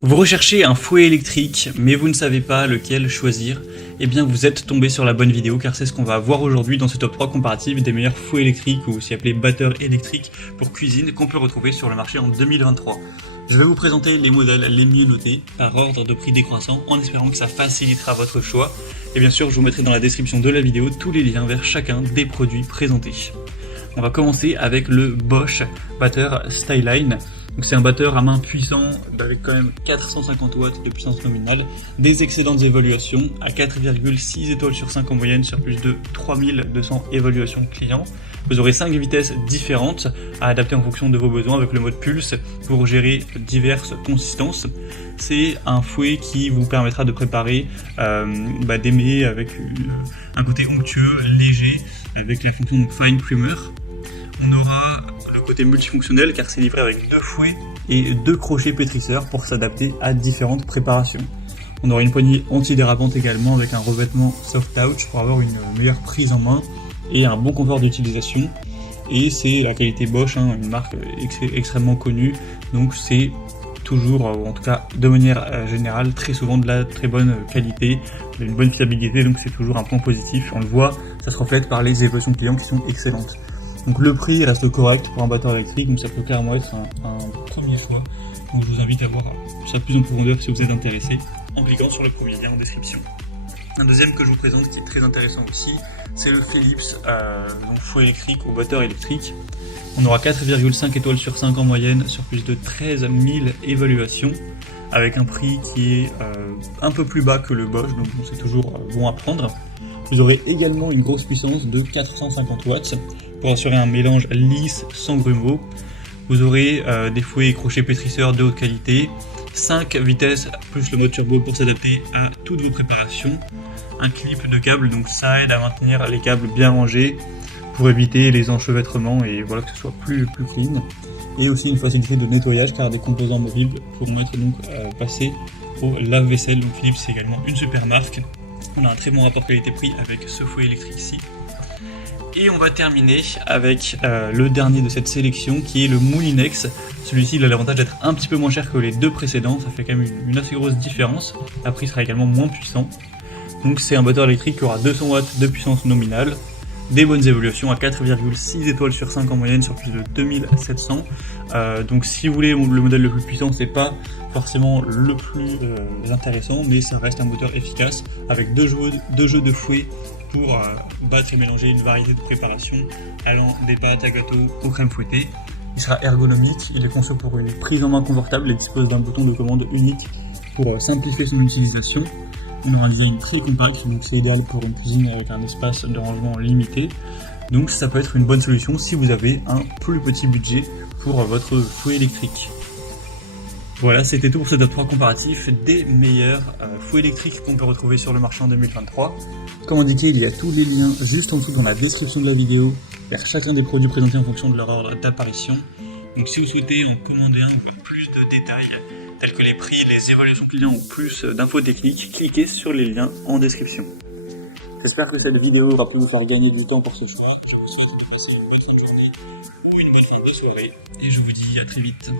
Vous recherchez un fouet électrique, mais vous ne savez pas lequel choisir, eh bien vous êtes tombé sur la bonne vidéo car c'est ce qu'on va voir aujourd'hui dans ce top 3 comparatif des meilleurs fouets électriques ou aussi appelés batteurs électriques pour cuisine qu'on peut retrouver sur le marché en 2023. Je vais vous présenter les modèles les mieux notés par ordre de prix décroissant en espérant que ça facilitera votre choix. Et bien sûr, je vous mettrai dans la description de la vidéo tous les liens vers chacun des produits présentés. On va commencer avec le Bosch batteur Styline. Donc c'est un batteur à main puissant avec quand même 450 watts de puissance nominale, des excellentes évaluations à 4,6 étoiles sur 5 en moyenne sur plus de 3200 évaluations clients. Vous aurez 5 vitesses différentes à adapter en fonction de vos besoins avec le mode pulse pour gérer diverses consistances. C'est un fouet qui vous permettra de préparer des mets avec un côté onctueux, léger, avec la fonction de Fine Primer. On aura le côté multifonctionnel car c'est livré avec 2 fouets et 2 crochets pétrisseurs pour s'adapter à différentes préparations. On aura une poignée antidérapante également avec un revêtement soft touch pour avoir une meilleure prise en main et un bon confort d'utilisation. Et c'est la qualité Bosch, une marque extrêmement connue, donc c'est toujours, en tout cas de manière générale, très souvent de la très bonne qualité, une bonne fiabilité, donc c'est toujours un point positif. On le voit, ça se reflète par les évaluations clients qui sont excellentes. Donc le prix reste correct pour un batteur électrique, donc ça peut clairement être un premier choix. Donc je vous invite à voir ça plus en profondeur si vous êtes intéressé en cliquant sur le premier lien en description. Un deuxième que je vous présente qui est très intéressant aussi, c'est le Philips donc fouet électrique ou batteur électrique. On aura 4,5 étoiles sur 5 en moyenne sur plus de 13 000 évaluations avec un prix qui est un peu plus bas que le Bosch, donc c'est toujours bon à prendre. Vous aurez également une grosse puissance de 450 watts pour assurer un mélange lisse sans grumeaux. Vous aurez des fouets et crochets pétrisseurs de haute qualité, 5 vitesses plus le mode turbo pour s'adapter à toutes vos préparations, un clip de câble, donc ça aide à maintenir les câbles bien rangés pour éviter les enchevêtrements et voilà que ce soit plus clean. Et aussi une facilité de nettoyage car des composants mobiles pourront être donc passés au lave-vaisselle. Donc Philips c'est également une super marque. On a un très bon rapport qualité-prix avec ce fouet électrique-ci. Et on va terminer avec le dernier de cette sélection qui est le Moulinex. Celui-ci il a l'avantage d'être un petit peu moins cher que les deux précédents, ça fait quand même une assez grosse différence. Le prix sera également moins puissant. Donc c'est un batteur électrique qui aura 200 watts de puissance nominale, des bonnes évaluations à 4,6 étoiles sur 5 en moyenne sur plus de 2700. Donc si vous voulez le modèle le plus puissant, c'est pas forcément le plus intéressant, mais ça reste un moteur efficace avec deux jeux de fouet pour battre et mélanger une variété de préparations allant des pâtes à gâteau aux crèmes fouettées. Il sera ergonomique, il est conçu pour une prise en main confortable et dispose d'un bouton de commande unique pour simplifier son utilisation. On aura un design très compact, donc c'est idéal pour une cuisine avec un espace de rangement limité. Donc ça peut être une bonne solution si vous avez un plus petit budget pour votre fouet électrique. Voilà, c'était tout pour ce top 3 comparatif des meilleurs fouets électriques qu'on peut retrouver sur le marché en 2023. Comme indiqué, il y a tous les liens juste en dessous dans la description de la vidéo vers chacun des produits présentés en fonction de leur ordre d'apparition. Donc si vous souhaitez en commander un ou faire plus de détails tels que les prix, les évaluations clients ou plus d'infos techniques, cliquez sur les liens en description. J'espère que cette vidéo va pu vous faire gagner du temps pour ce choix. Je vous souhaite de passer une bonne fin de journée ou une bonne fin de soirée et je vous dis à très vite.